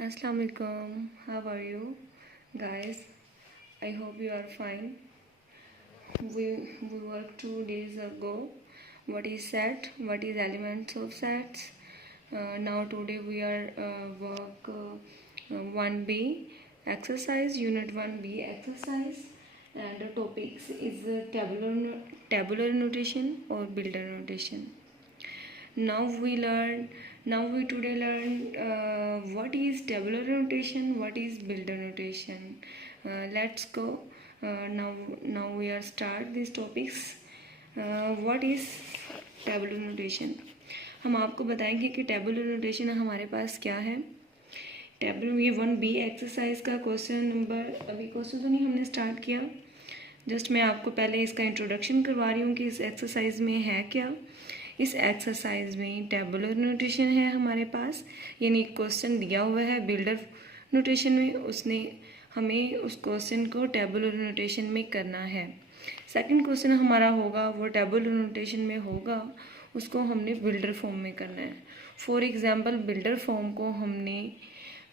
Assalamualaikum. How are you, guys? I hope you are fine. We worked 2 days ago. What is set? What is elements of sets? Now today we are work 1B exercise, unit 1B exercise, and the topics is tabular notation or builder notation. Now we today learn what is tabular notation, what is builder notation. Let's go. Now we are start these topics. What is tabular notation? हम आपको बताएंगे कि tabular notation हमारे पास क्या है. Tabular ये 1B exercise का question number, अभी क्वेश्चन तो नहीं हमने स्टार्ट किया, जस्ट मैं आपको पहले इसका इंट्रोडक्शन करवा रही हूँ कि इस एक्सरसाइज में है क्या. इस एक्सरसाइज में टेबुलर नोटेशन है हमारे पास, यानी क्वेश्चन दिया हुआ है बिल्डर नोटेशन में, उसने हमें उस क्वेश्चन को टेबुलर नोटेशन में करना है. सेकंड क्वेश्चन हमारा होगा वो टेबुलर नोटेशन में होगा, उसको हमने बिल्डर फॉर्म में करना है. फॉर एग्जांपल बिल्डर फॉर्म को हमने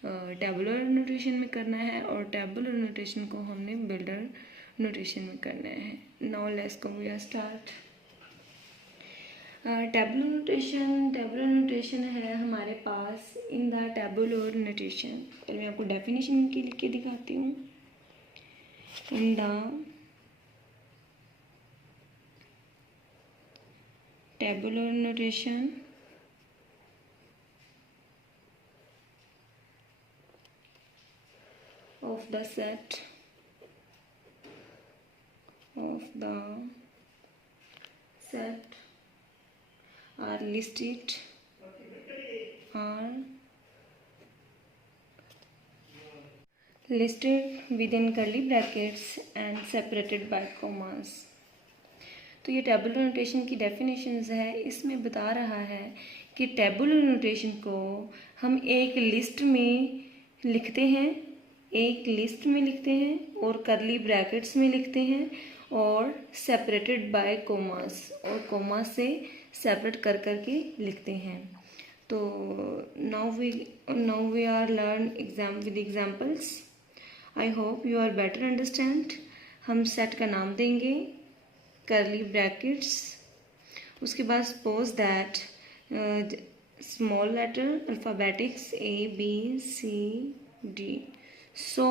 टेबुलर नोटेशन में करना है और टेबुलर नोटेशन को हमने बिल्डर नोटेशन में करना है. Now let's go, we are start. Tabular notation है हमारे पास. इन द टेबुलर नोटेशन, पहले मैं आपको डेफिनेशन की लिख के दिखाती हूँ. In the tabular notation of the set are listed within curly brackets and separated by commas. तो ये टेबुलर नोटेशन की डेफिनेशंस है. इसमें बता रहा है कि टेबुलर नोटेशन को हम एक लिस्ट में लिखते हैं, और करली ब्रैकेट्स में लिखते हैं और सेपरेटेड बाय कोमास, और कोमास से सेपरेट कर करके लिखते हैं. तो now we are learn with examples. I hope you are better understand. हम सेट का नाम देंगे करली ब्रैकेट्स, उसके बाद suppose that small letter alphabetics ABCD so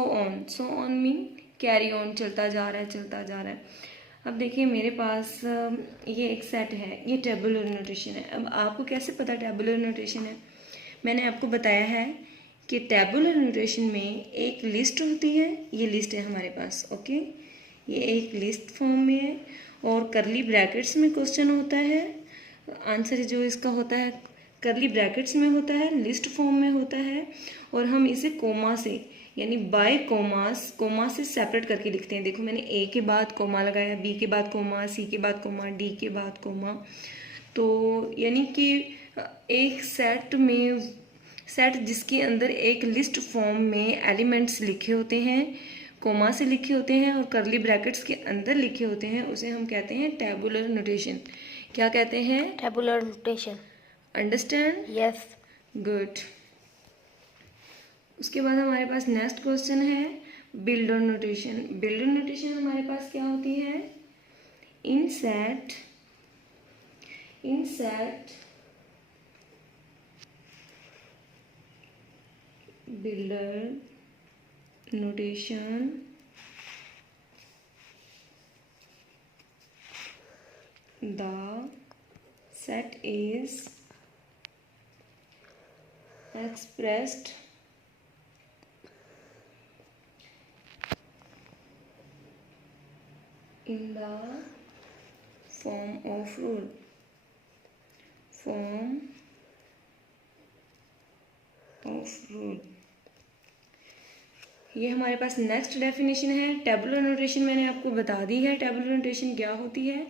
on mean carry on, चलता जा रहा है. अब देखिए मेरे पास ये एक सेट है, ये टेबुलर नोटेशन है. अब आपको कैसे पता टेबुलर नोटेशन है? मैंने आपको बताया है कि टेबुलर नोटेशन में एक लिस्ट होती है. ये लिस्ट है हमारे पास, ओके. ये एक लिस्ट फॉर्म में है और करली ब्रैकेट्स में क्वेश्चन होता है. आंसर जो इसका होता है करली ब्रैकेट्स में होता है, लिस्ट फॉर्म में होता है, और हम इसे कोमा से यानी बाय कोमा से सेपरेट करके लिखते हैं. देखो मैंने A के बाद कोमा लगाया, B के बाद कोमा, C के बाद कोमा, D के बाद कोमा. तो यानी कि एक सेट जिसके अंदर एक लिस्ट फॉर्म में एलिमेंट्स लिखे होते हैं, कोमा से लिखे होते हैं और करली ब्रैकेट्स के अंदर लिखे होते हैं, उसे हम कहते हैं टेबुलर नोटेशन. क्या कहते हैं? Tabular notation. Understand? Yes. Good. उसके बाद हमारे पास नेक्स्ट क्वेश्चन है बिल्डर नोटेशन. बिल्डर नोटेशन हमारे पास क्या होती है? इन set builder notation the set is expressed in the form of rule. ये हमारे पास नेक्स्ट डेफिनेशन है. टेबुलर नोटेशन मैंने आपको बता दी है टेबुलर नोटेशन क्या होती है.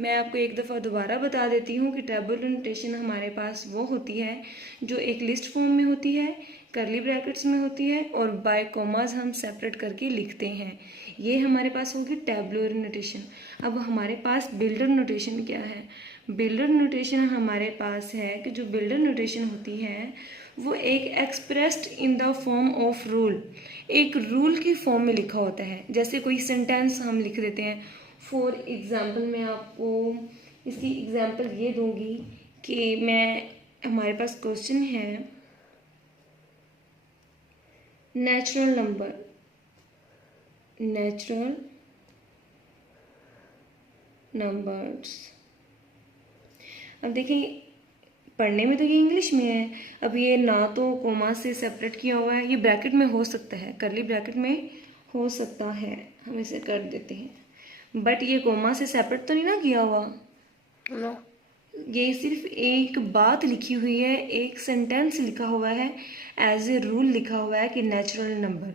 मैं आपको एक दफ़ा दोबारा बता देती हूँ कि टेबुलर नोटेशन हमारे पास वो होती है जो एक लिस्ट फॉर्म में होती है, करली ब्रैकेट्स में होती है और बाय कोमास हम सेपरेट करके लिखते हैं. ये हमारे पास होगी टेबुलर नोटेशन. अब हमारे पास बिल्डर नोटेशन क्या है? बिल्डर नोटेशन हमारे पास है कि जो बिल्डर नोटेशन होती है वो एक expressed in the form of rule, एक रूल की फॉर्म में लिखा होता है। जैसे कोई सेंटेंस हम लिख देते हैं। फॉर एग्जाम्पल मैं आपको इसकी एग्जाम्पल ये दूंगी कि हमारे पास क्वेश्चन है नेचुरल नंबर्स। अब देखिए पढ़ने में तो ये इंग्लिश में है। अब ये ना तो कोमा से सेपरेट किया हुआ है, ये ब्रैकेट में हो सकता है, करली ब्रैकेट में हो सकता है, हम इसे कर देते हैं। बट ये कोमा से सेपरेट तो नहीं ना किया हुआ। नो, ये सिर्फ एक बात लिखी हुई है, एक सेंटेंस लिखा हुआ है, एज ए रूल लिखा हुआ है कि नेचुरल नंबर।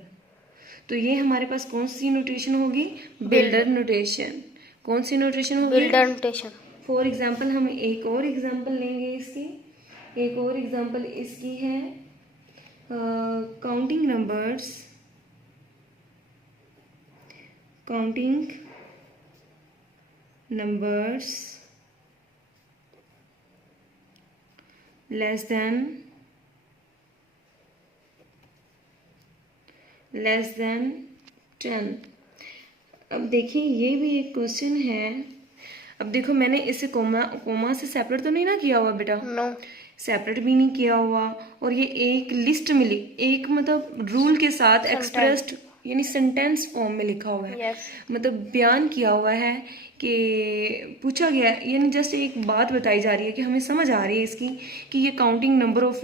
तो ये हमारे पास कौन सी नोटेशन होगी? Builder notation. कौन सी नोटेशन होगी? Builder notation. फॉर एग्जाम्पल हम एक और एग्जाम्पल लेंगे इसकी। एक और एग्जाम्पल इसकी है काउंटिंग नंबर्स लेस देन 10। अब देखिए ये भी एक क्वेश्चन है। अब देखो मैंने इसे कोमा से सेपरेट तो नहीं ना किया हुआ बेटा। नो, सेपरेट भी नहीं किया हुआ, और ये एक लिस्ट में एक मतलब रूल के साथ एक्सप्रेस्ड यानी सेंटेंस फॉर्म में लिखा हुआ है। यस, मतलब बयान किया हुआ है कि पूछा गया, यानी जस्ट एक बात बताई जा रही है कि हमें समझ आ रही है इसकी कि ये counting number of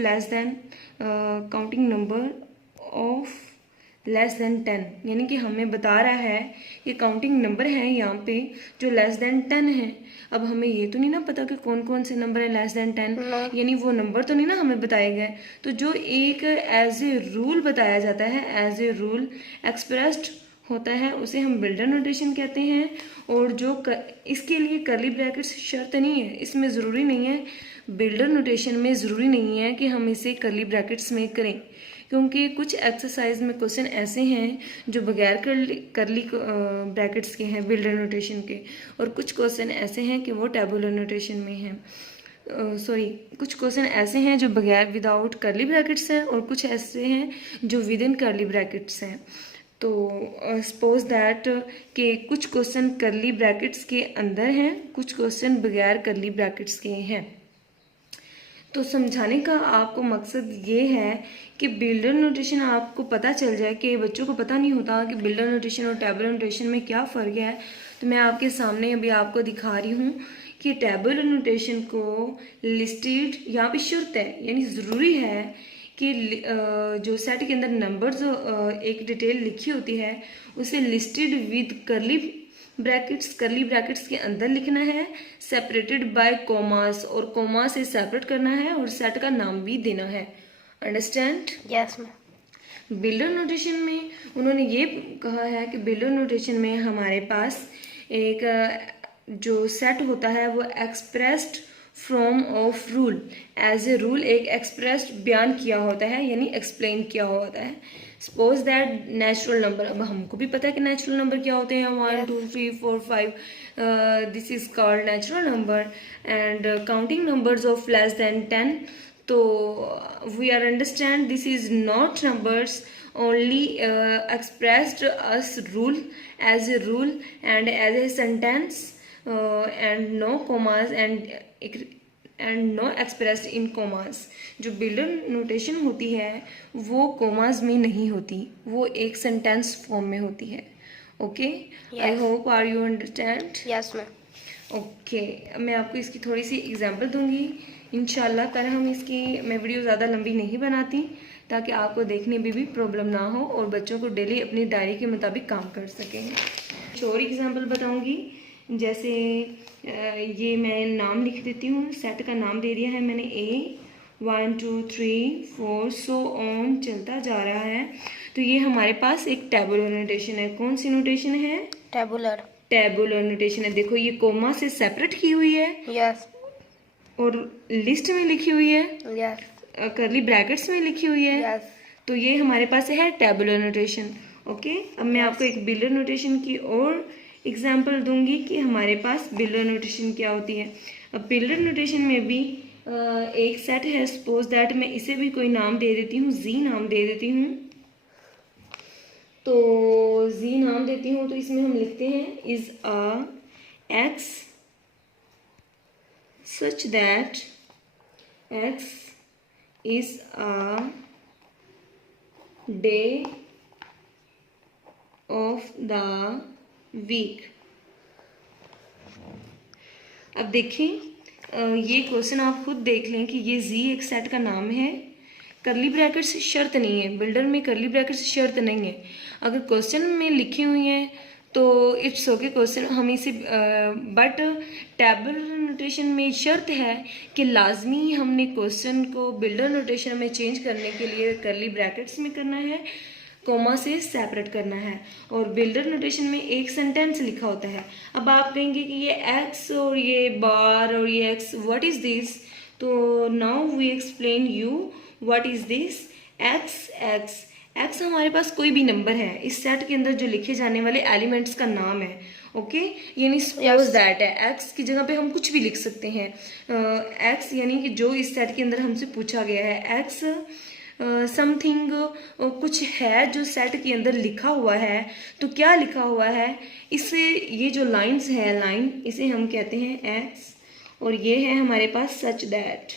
less than 10, यानी कि हमें बता रहा है कि काउंटिंग नंबर है यहाँ पे जो लेस देन 10 है। अब हमें ये तो नहीं ना पता कि कौन कौन से नंबर है लेस देन 10, यानी वो नंबर तो नहीं ना हमें बताए गए। तो जो एक एज ए रूल बताया जाता है, एज ए रूल एक्सप्रेस्ड होता है, उसे हम बिल्डर नोटेशन कहते हैं। और जो इसके लिए करली ब्रैकेट्स शर्त नहीं है, इसमें ज़रूरी नहीं है, बिल्डर नोटेशन में ज़रूरी नहीं है कि हम इसे करली ब्रैकेट्स में करें, क्योंकि कुछ एक्सरसाइज में क्वेश्चन ऐसे हैं जो बगैर करली ब्रैकेट्स के हैं, बिल्डर नोटेशन के, और कुछ क्वेश्चन ऐसे हैं कि वो टेबुलर नोटेशन में हैं। कुछ क्वेश्चन ऐसे हैं जो बगैर विदाउट करली ब्रैकेट्स हैं, और कुछ ऐसे हैं जो विद इन करली ब्रैकेट्स हैं। तो सपोज दैट कि कुछ क्वेश्चन करली ब्रैकेट्स के अंदर हैं, कुछ क्वेश्चन बगैर करली ब्रैकेट्स के हैं। तो समझाने का आपको मकसद ये है कि बिल्डर नोटेशन आपको पता चल जाए, कि बच्चों को पता नहीं होता कि बिल्डर नोटेशन और टेबुलर नोटेशन में क्या फ़र्क है। तो मैं आपके सामने अभी आपको दिखा रही हूँ कि टेबुलर नोटेशन को लिस्टेड यहाँ पे शर्त है, यानी ज़रूरी है कि जो सेट के अंदर नंबर्स एक डिटेल लिखी होती है उसे लिस्टेड विद करली ब्रैकेट्स के अंदर लिखना है, सेपरेटेड बाय कॉमास, और कॉमा से सेपरेट करना है, और सेट का नाम भी देना है। Understand? Yes ma'am. Builder notation में उन्होंने ये कहा है कि बिल्डर नोटेशन में हमारे पास एक जो सेट होता है वो expressed from of rule, as a rule एक एक्सप्रेस्ड बयान किया होता है, यानी एक्सप्लेन किया होता है। सपोज दैट नेचुरल नंबर, अब हमको भी पता है कि नेचुरल नंबर क्या होते हैं, 1 2 3 4 5, this is called natural number. And counting numbers of less than 10, तो we are understand this is not numbers only expressed as rule, as a rule and as a sentence, and no commas and no expressed in commas। जो builder notation होती है वो commas में नहीं होती, वो एक सेंटेंस फॉर्म में होती है। Okay, I hope are you understand? Yes ma'am. Okay, मैं आपको इसकी थोड़ी सी एग्जांपल दूंगी इंशाल्लाह। कल हम इसकी, मैं वीडियो ज़्यादा लंबी नहीं बनाती ताकि आपको देखने में भी प्रॉब्लम ना हो और बच्चों को डेली अपनी डायरी के मुताबिक काम कर सकें। कुछ और एग्जांपल बताऊंगी, जैसे ये मैं नाम लिख देती हूँ, सेट का नाम दे दिया है मैंने A, 1 2 3 4 सो ऑन चलता जा रहा है। तो ये हमारे पास एक टेबुलर नोटेशन है। कौन सी नोटेशन है? टेबुलर नोटेशन है। देखो ये कोमा से सेपरेट की हुई है, यस, और लिस्ट में लिखी हुई है, यस, करली ब्रैकेट्स में लिखी हुई है, यस। तो ये हमारे पास है टेबुलर नोटेशन। ओके, अब मैं आपको एक बिल्डर नोटेशन की और एग्जाम्पल दूंगी कि हमारे पास बिल्डर नोटेशन क्या होती है। अब पिलर नोटेशन में भी एक सेट है, सपोज दैट मैं इसे भी कोई नाम दे देती हूँ, जी नाम दे देती हूँ। तो जी नाम देती हूँ तो इसमें हम लिखते हैं is a x such that x is a day of the week. अब देखें ये क्वेश्चन आप खुद देख लें कि ये जी एक सेट का नाम है, करली ब्रैकेट से शर्त नहीं है, बिल्डर में करली ब्रैकेट से शर्त नहीं है। अगर क्वेश्चन में लिखी हुई है तो इट्स ओके क्वेश्चन हम इसे, बट टेबल नोटेशन में शर्त है कि लाजमी हमने क्वेश्चन को बिल्डर नोटेशन में चेंज करने के लिए करली ब्रैकेट्स में करना है, कोमा से सेपरेट करना है, और बिल्डर नोटेशन में एक सेंटेंस लिखा होता है। अब आप कहेंगे कि ये एक्स और ये बार और ये एक्स व्हाट इज दिस, तो now we explain you what is this. X x x हमारे पास कोई भी नंबर है, इस सेट के अंदर जो लिखे जाने वाले एलिमेंट्स का नाम है, ओके यानी सपोज दैट है, एक्स की जगह पे हम कुछ भी लिख सकते हैं। एक्स यानी कि जो इस सेट के अंदर हमसे पूछा गया है, एक्स समथिंग कुछ है जो सेट के अंदर लिखा हुआ है, तो क्या लिखा हुआ है, इससे ये जो लाइंस है लाइन, इसे हम कहते हैं एक्स, और ये है हमारे पास सच दैट।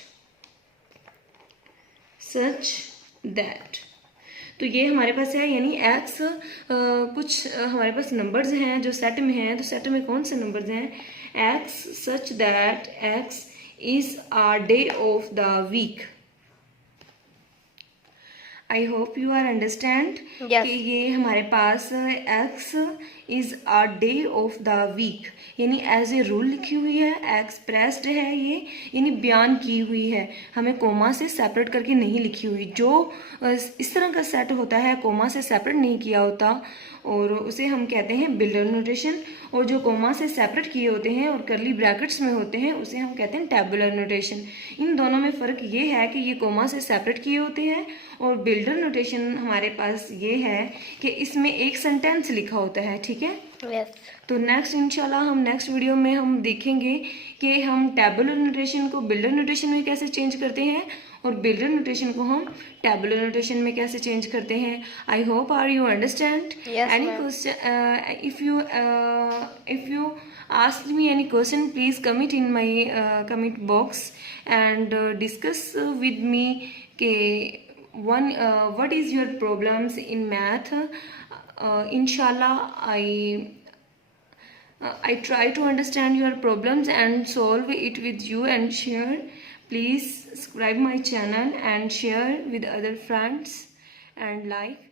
तो ये हमारे पास है, यानी एक्स कुछ हमारे पास नंबर्स हैं जो सेट में हैं, तो सेट में कौन से नंबर्स हैं, x such that x is a day of the week. I hope you are understand कि ये हमारे पास x is a day of the week, यानी एज ए रूल लिखी हुई है, एक्सप्रेस्ड है ये, यानी बयान की हुई है, हमें कोमा से सेपरेट करके नहीं लिखी हुई। जो इस तरह का सेट होता है कोमा से सेपरेट नहीं किया होता, और उसे हम कहते हैं बिल्डर नोटेशन, और जो कोमा से सेपरेट किए होते हैं और करली ब्रैकेट्स में होते हैं उसे हम कहते हैं टेबुलर नोटेशन। इन दोनों में फ़र्क ये है कि ये कोमा से सेपरेट किए होते हैं, और बिल्डर नोटेशन हमारे पास ये है कि इसमें एक सेंटेंस लिखा होता है, ठीक है। Yes. तो नेक्स्ट इंशाल्लाह हम नेक्स्ट वीडियो में हम देखेंगे कि हम टेबुलर नोटेशन को बिल्डर नोटेशन में कैसे चेंज करते हैं, और बिल्डर नोटेशन को हम टेबुलर नोटेशन में कैसे चेंज करते हैं। I hope are you understand any question, if you ask me any question, please comment in my comment box and discuss with me ke what is your problems in math. Inshallah I try to understand your problems and solve it with you and share. Please subscribe my channel and share with other friends and like.